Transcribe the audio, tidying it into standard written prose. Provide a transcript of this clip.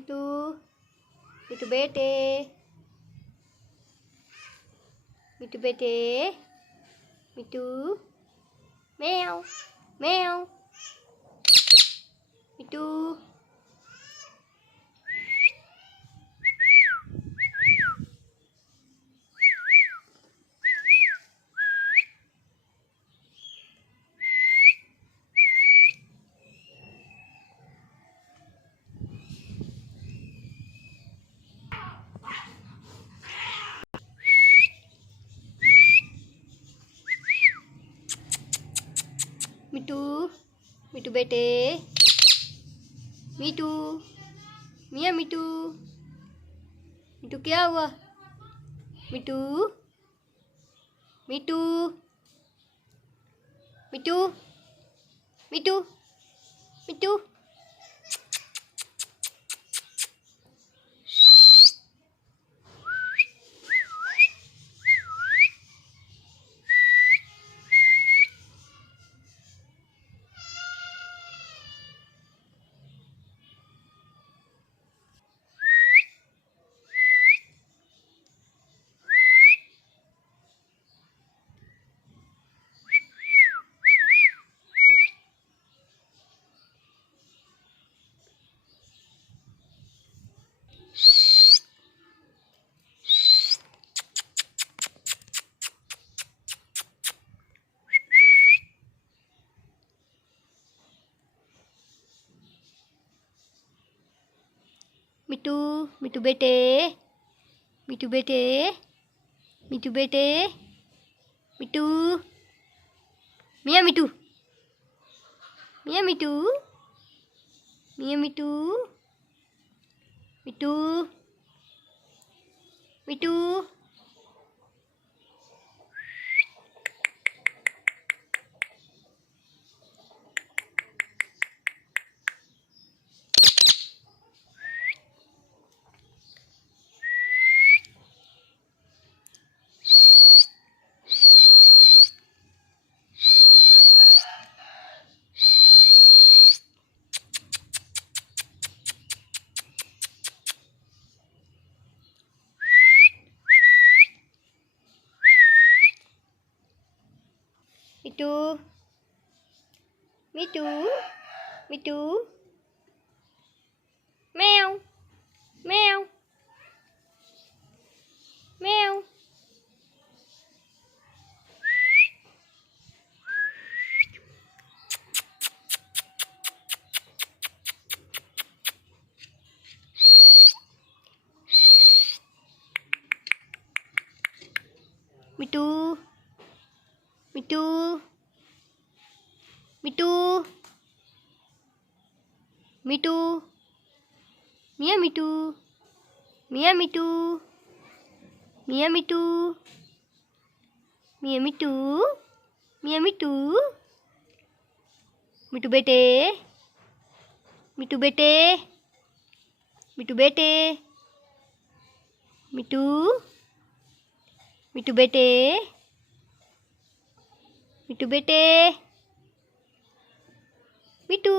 मिट्टू मिट्टू बेटे मिट्टू बेटे मिट्टू म्याऊ म्याऊ मिट्टू मिट्टू मिट्टू बेटे मिट्टू मियाँ मिट्टू मिट्टू क्या हुआ मिट्टू मिट्टू मिट्टू मिट्टू मिट्टू मिट्टू मिट्टू बेटे मिट्टू बेटे मिट्टू बेटे मिट्टू मियाँ मिट्टू मियाँ मिट्टू मियाँ मिट्टू मिट्टू मिट्टू मिट्टू मिट्टू मिट्टू म्याऊ म्याऊ म्याऊ मिट्टू मिट्टू मिट्टू मिट्टू मियाँ मिट्टू मियाँ मिट्टू मियाँ मिट्टू मियाँ मिट्टू मियाँ मिट्टू मिट्टू बेटे मिट्टू बेटे मिट्टू बेटे मिट्टू मिट्टू बेटे मिट्टू बेटे मिट्टू